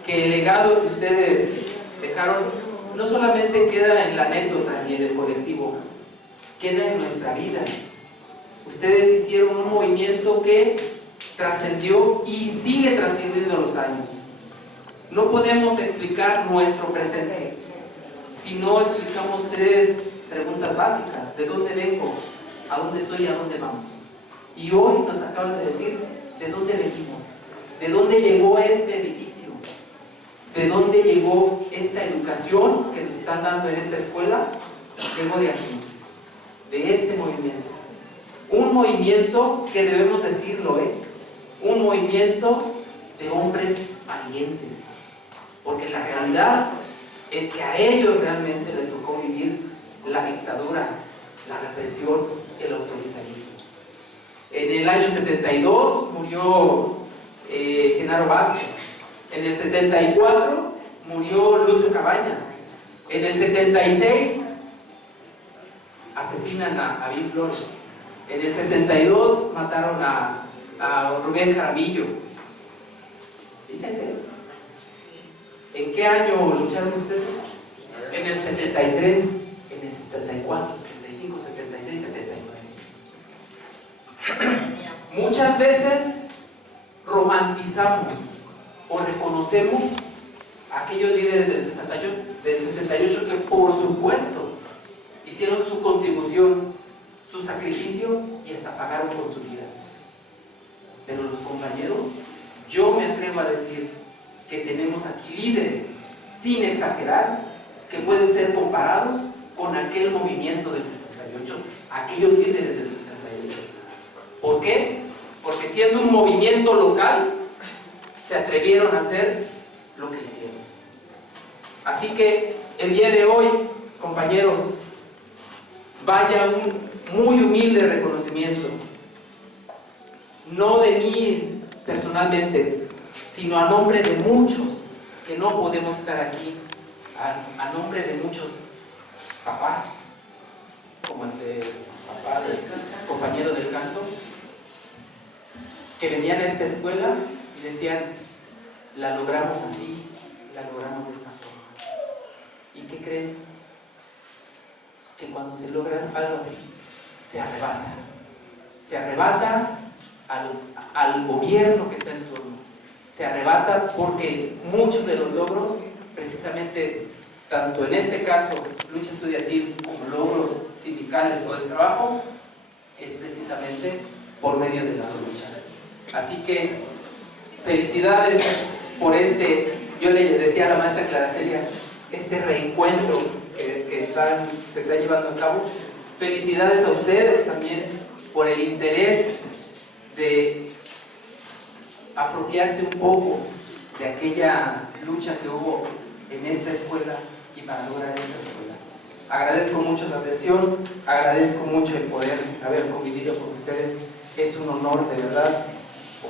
que el legado que ustedes dejaron no solamente queda en la anécdota ni en el colectivo, queda en nuestra vida. Ustedes hicieron un movimiento que trascendió y sigue trascendiendo los años. No podemos explicar nuestro presente si no explicamos tres preguntas básicas: ¿de dónde vengo? ¿A dónde estoy y a dónde vamos? Y hoy nos acaban de decir de dónde venimos, de dónde llegó este edificio, de dónde llegó esta educación que nos están dando en esta escuela. Llegó de aquí, de este movimiento. Un movimiento que debemos decirlo, un movimiento de hombres valientes, porque la realidad es que a ellos realmente les tocó vivir la dictadura, la represión, el autoritarismo. En el año 72 murió Genaro Vázquez. En el 74 murió Lucio Cabañas. En el 76 asesinan a Bill Flores. En el 62 mataron a Rubén Jaramillo. Fíjense, ¿en qué año lucharon ustedes? En el 73, en el 74, 75, 76, 79. Muchas veces romantizamos o reconocemos a aquellos líderes del 68 que por supuesto hicieron su contribución, su sacrificio y hasta pagaron con su vida. Pero los compañeros, yo me atrevo a decir que tenemos aquí líderes, sin exagerar, que pueden ser comparados con aquel movimiento del 68, aquellos líderes del 68. ¿Por qué? Porque siendo un movimiento local, se atrevieron a hacer lo que hicieron. Así que el día de hoy, compañeros, vaya un muy humilde reconocimiento, no de mí personalmente, sino a nombre de muchos que no podemos estar aquí, a nombre de muchos papás, como el de papá del compañero del canto, que venían a esta escuela y decían, la logramos así, la logramos de esta forma. ¿Y qué creen? que cuando se logra algo así, se arrebata. Se arrebata al gobierno que está en turno. Se arrebata porque muchos de los logros, precisamente, tanto en este caso, lucha estudiantil, como logros sindicales o de trabajo, es precisamente por medio de la lucha. Así que, felicidades por yo le decía a la maestra Clara Celia, este reencuentro que se está llevando a cabo. Felicidades a ustedes también por el interés de apropiarse un poco de aquella lucha que hubo en esta escuela y para lograr esta escuela. Agradezco mucho la atención, agradezco mucho el poder haber convivido con ustedes. Es un honor, de verdad,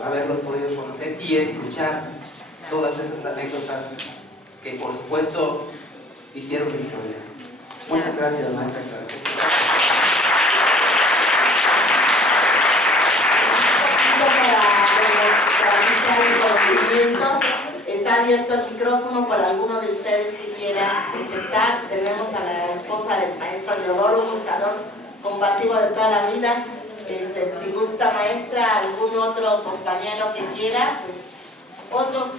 haberlos podido conocer y escuchar todas esas anécdotas que, por supuesto, hicieron historia. Muchas gracias, maestra Clara. Está abierto el micrófono para alguno de ustedes que quiera presentar. Tenemos a la esposa del maestro Leodoro, un luchador combativo de toda la vida. Si gusta, maestra, algún otro compañero que quiera, pues otro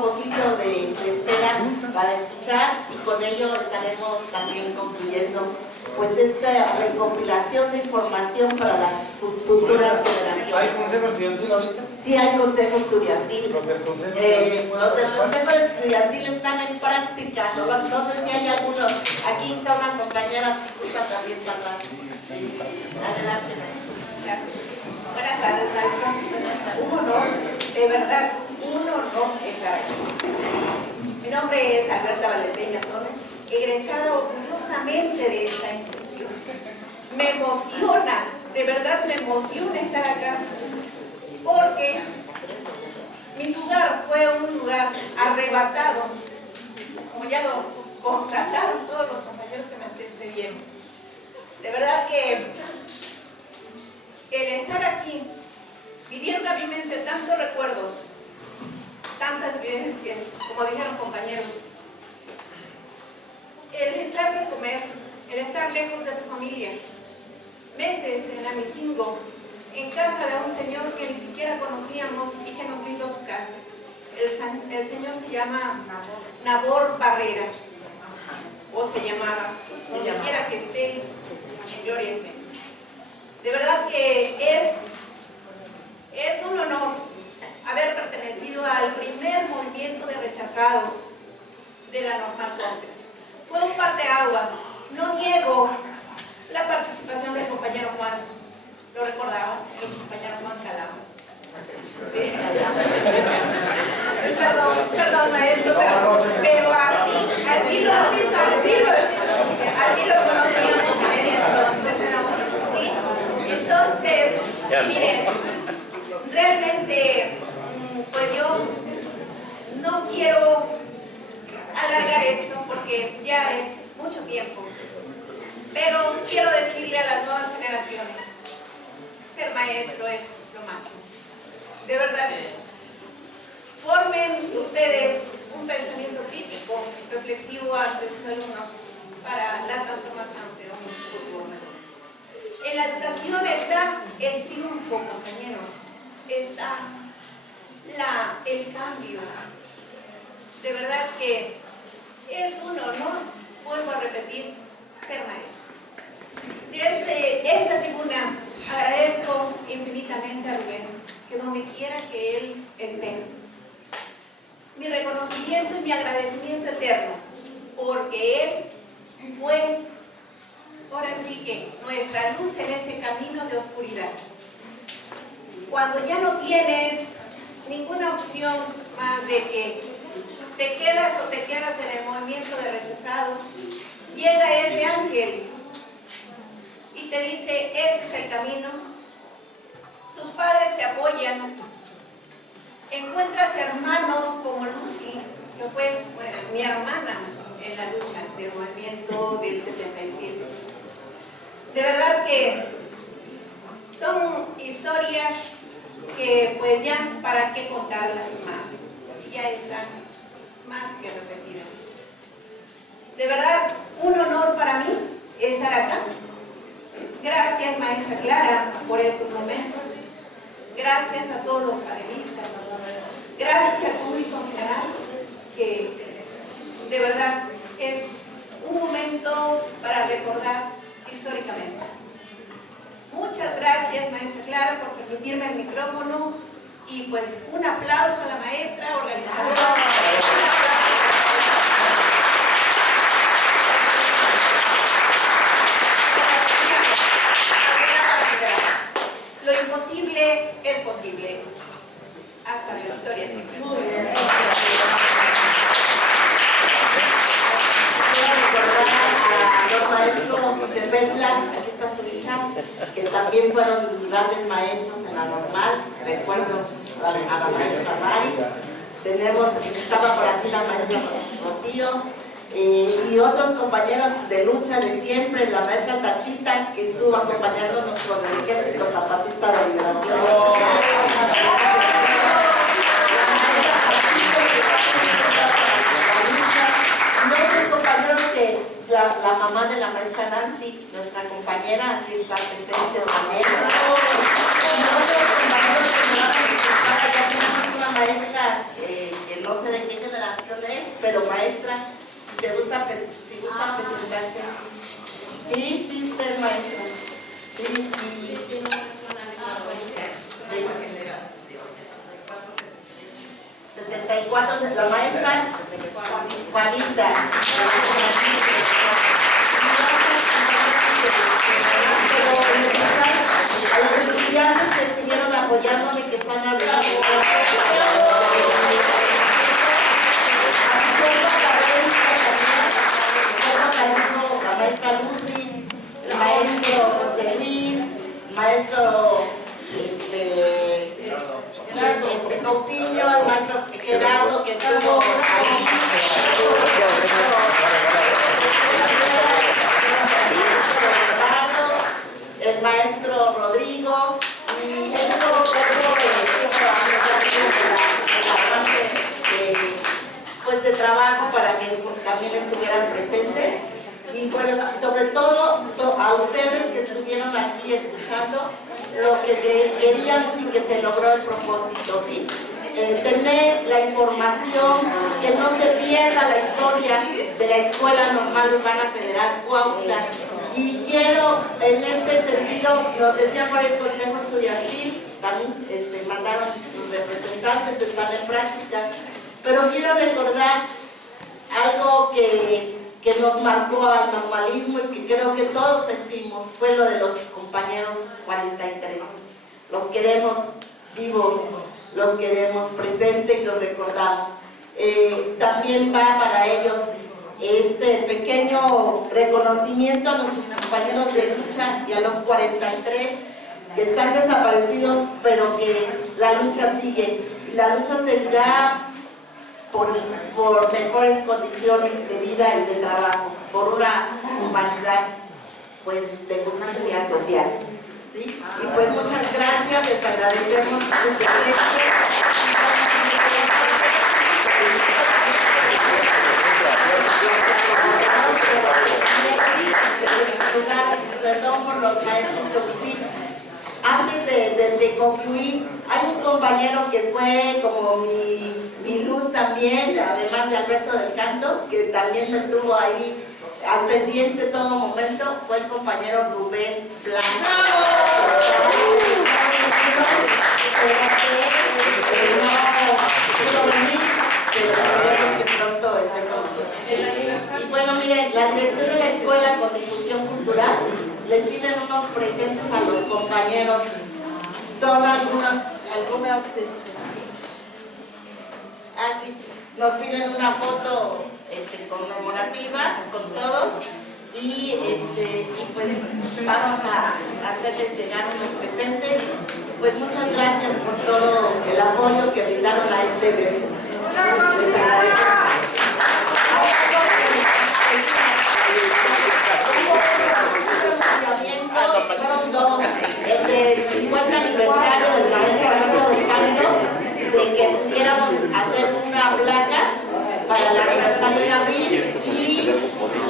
poquito de espera para escuchar, y con ello estaremos también concluyendo pues esta recopilación de información para las futuras generaciones. ¿Hay consejo estudiantil ahorita? Sí, hay consejo estudiantil. Los del consejo Los del consejo estudiantil están en práctica. No sé si hay alguno. Aquí está una compañera que gusta también pasar. Sí. Adelante, maestro. Gracias. Buenas tardes, maestro. Un honor, de verdad, un honor estar aquí. Mi nombre es Alberta Valdepeña Torres, egresada orgullosamente de esta institución. Me emociona, de verdad me emociona estar acá, porque mi lugar fue un lugar arrebatado, como ya lo constataron todos los compañeros que me antecedieron. De verdad que el estar aquí, vinieron a mi mente tantos recuerdos, tantas vivencias, como dijeron compañeros. El estar sin comer, el estar lejos de tu familia, meses en Amicingo, en casa de un señor que ni siquiera conocíamos y que nos brindó su casa. El señor se llama Nabor Barrera, o se llamaba, donde quiera que esté, en gloria esté. De verdad que es un honor haber pertenecido al primer movimiento de rechazados de la Normal Corte. Fue un parteaguas. No niego la participación del compañero Juan, lo recordaba, el compañero Juan Calamo. Perdón, maestro, pero así lo conocíamos en ese entonces. ¿Sí? Entonces, miren, realmente, pues yo no quiero alargar esto porque ya es mucho tiempo, pero quiero decirle a las nuevas generaciones, ser maestro es lo máximo. De verdad, formen ustedes un pensamiento crítico, reflexivo ante sus alumnos para la transformación de un futuro mejor. En la educación está el triunfo, compañeros, está el cambio. De verdad que es un honor, vuelvo a repetir, ser maestro. Desde esta tribuna agradezco infinitamente a Rubén, que donde quiera que él esté, mi reconocimiento y mi agradecimiento eterno, porque él fue, ahora sí que, nuestra luz en ese camino de oscuridad. Cuando ya no tienes ninguna opción más de que te quedas o te quedas en el movimiento de rechazados, llega ese ángel y te dice, este es el camino. Tus padres te apoyan, encuentras hermanos como Lucy, que fue mi hermana en la lucha del movimiento del 77. De verdad que son historias que pues ya para qué contarlas más, si ya están más que repetidas. De verdad, un honor para mí placa. Gracias, maestra Clara, por esos momentos. Gracias a todos los panelistas. Gracias al público en general, que de verdad es un momento para recordar históricamente. Muchas gracias, maestra Clara, por permitirme el micrófono y pues un aplauso a la maestra organizadora. Lo imposible es posible. Hasta la victoria siempre. A los maestros Chepetla, aquí está su hija, que también fueron grandes maestros en la normal. Recuerdo a la maestra Mari. Estaba por aquí la maestra Rocío. Y otros compañeros de lucha de siempre, la maestra Tachita, que estuvo acompañándonos con el Ejército Zapatista de Liberación. Y otros compañeros que la mamá de la maestra Nancy, nuestra compañera, aquí está presente, y otros compañeros que ya tenemos una maestra que no sé de qué generación es, pero maestra. Si gusta presentarse. Sí, usted es maestra. Sí. 74, la maestra Juanita. A los estudiantes que estuvieron apoyándome, que están hablando. La maestra Lucy, el maestro José Luis, el maestro Coutinho, el maestro Gerardo, que estuvo ahí, el maestro Rodrigo, y pues de trabajo para que también estuvieran presentes. Y bueno, sobre todo a ustedes que estuvieron aquí escuchando lo que queríamos y que se logró el propósito, ¿sí? Tener la información, que no se pierda la historia de la Escuela Normal Urbana Federal Cuautla. Y quiero, en este sentido, nos decía por el Consejo Estudiantil, también mandaron sus representantes, están en práctica, pero quiero recordar algo que nos marcó al normalismo y que creo que todos sentimos, fue lo de los compañeros 43. Los queremos vivos, los queremos presentes y los recordamos. También va para ellos este pequeño reconocimiento a nuestros compañeros de lucha y a los 43 que están desaparecidos, pero que la lucha sigue. La lucha seguirá por mejores condiciones de vida y de trabajo, por una humanidad pues de justicia social. ¿Sí? Y pues muchas gracias, les agradecemos su presencia. Perdón por los maestros que omití. Antes de concluir, hay un compañero que fue como mi luz también, además de Alberto del Canto, que también me estuvo ahí al pendiente todo momento, fue el compañero Rubén Blanco. Y bueno, miren, la dirección de la escuela con difusión cultural les piden unos presentes a los compañeros. Son algunas sí, nos piden una foto conmemorativa con todos y pues vamos a hacerles llegar unos presentes. Pues muchas gracias por todo el apoyo que brindaron a este evento. Les agradezco. Fueron dos, el del 50 aniversario del maestro Alberto del Canto, de que pudiéramos hacer una placa para el aniversario en abril, y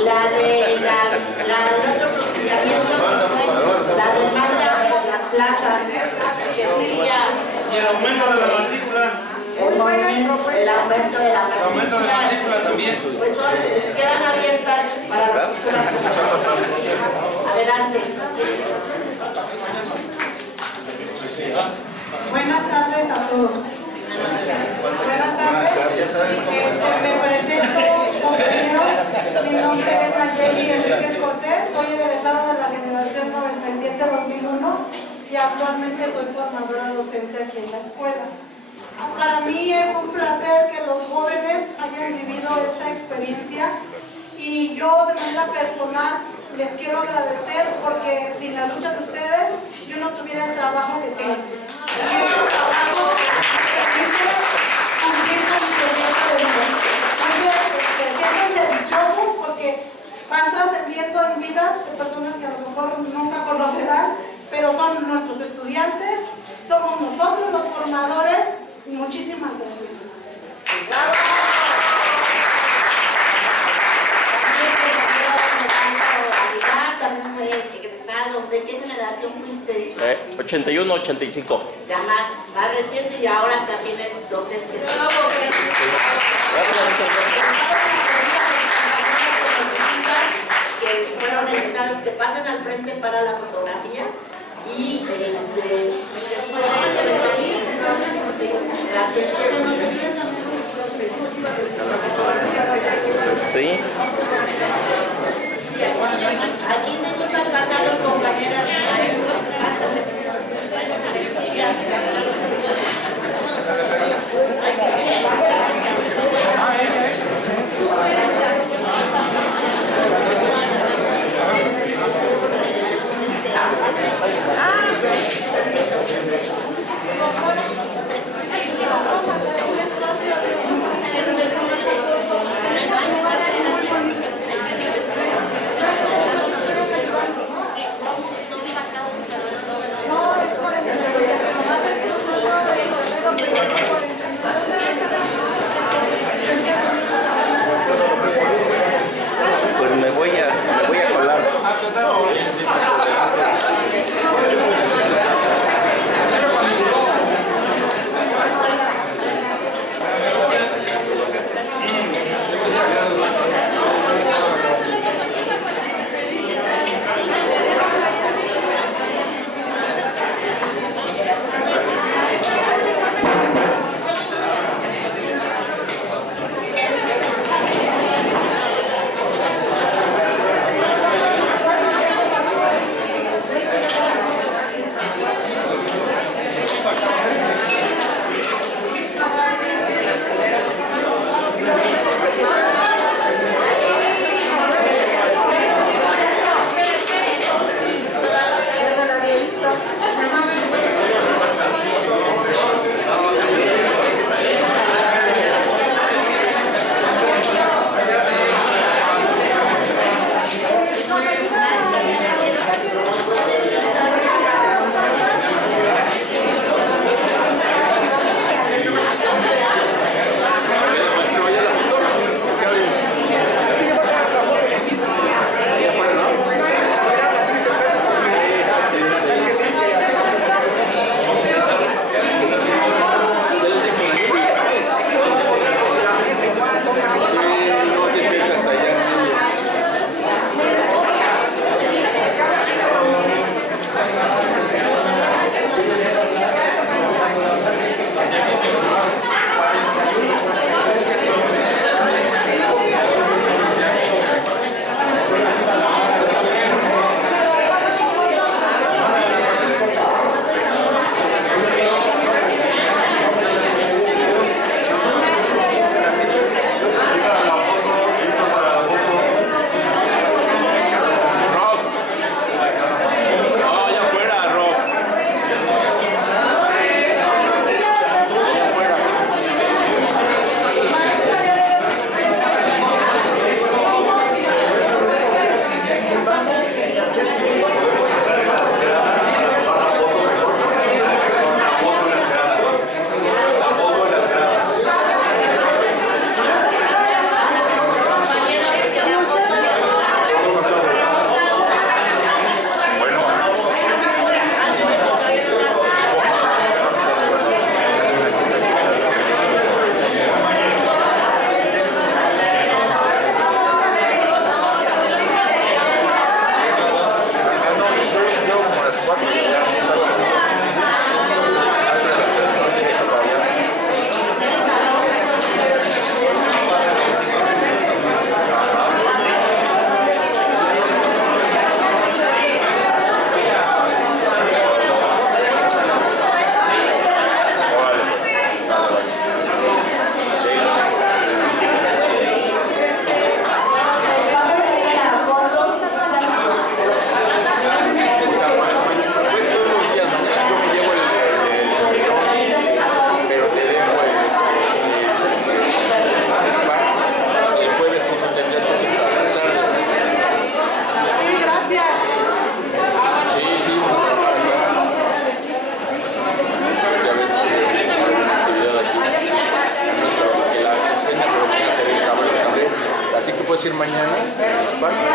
la de la otra provincia casa, que sí ya... Y el aumento de la matrícula. El aumento de la matrícula también. pues quedan abiertas para las futuras. Adelante. Buenas tardes a todos. Buenas tardes. Me presento, compañeros. Mi nombre es Nayeli Enríquez Cortés. Soy egresada de la generación 97-2001 y actualmente soy formadora docente aquí en la escuela. Para mí es un placer que los jóvenes hayan vivido esta experiencia y yo de manera personal les quiero agradecer porque sin la lucha de ustedes yo no tuviera el trabajo que tengo. Y es un trabajo que permite cumplir con mi proyecto de vida. Entonces, siéntanse dichosos porque van trascendiendo en vidas de personas que a lo mejor nunca conocerán, pero son nuestros estudiantes, somos nosotros los formadores. Muchísimas gracias. También fue egresado. ¿De qué generación fuiste? 81-85. Ya más reciente y ahora también es docente. Que fueron egresados, que pasen al frente para la fotografía y después ¿Sí? Aquí se gustan pasar los compañeros maestros. PAN.